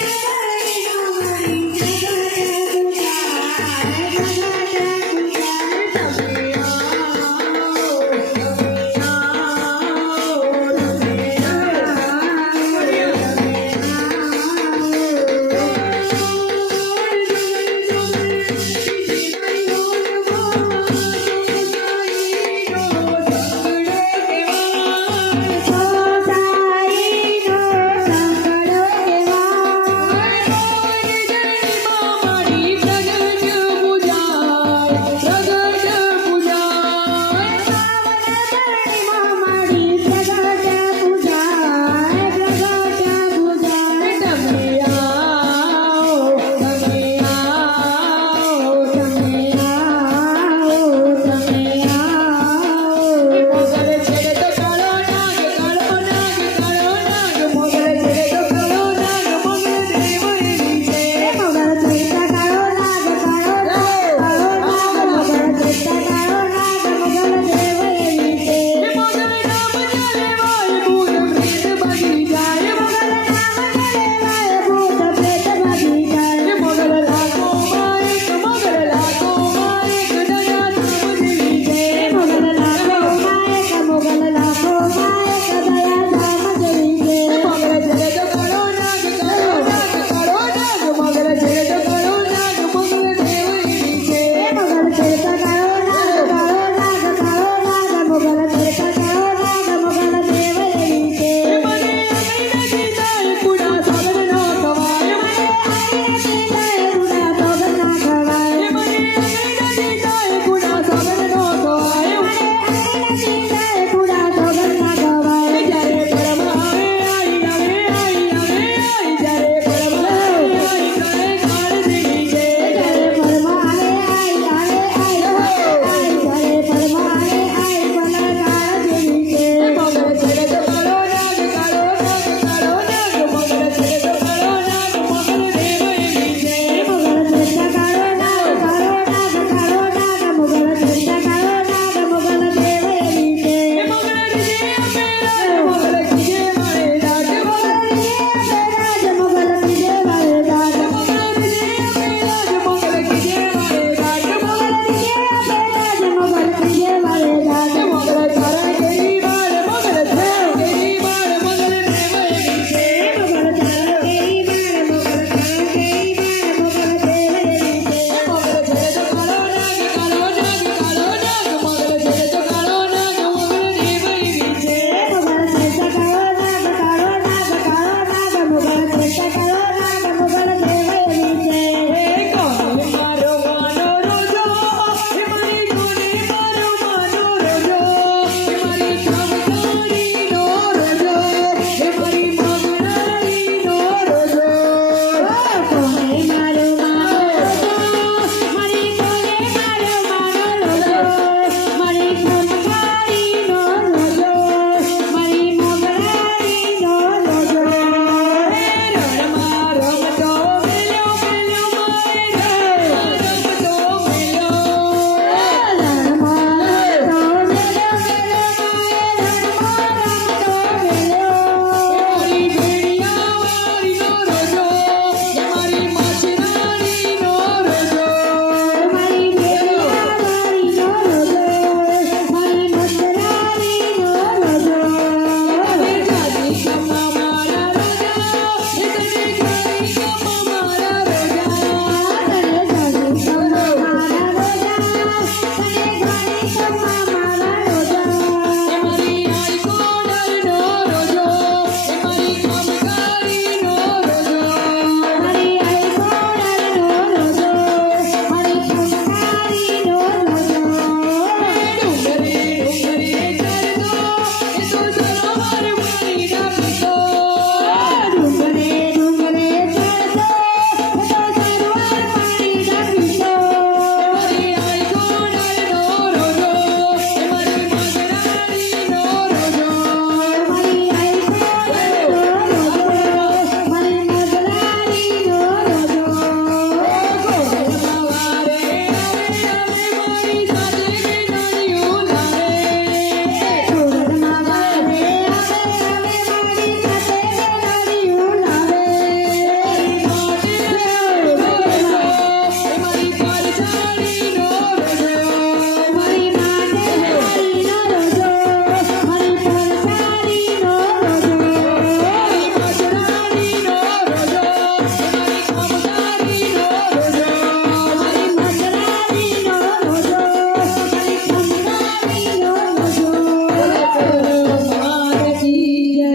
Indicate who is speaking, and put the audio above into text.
Speaker 1: Yeah.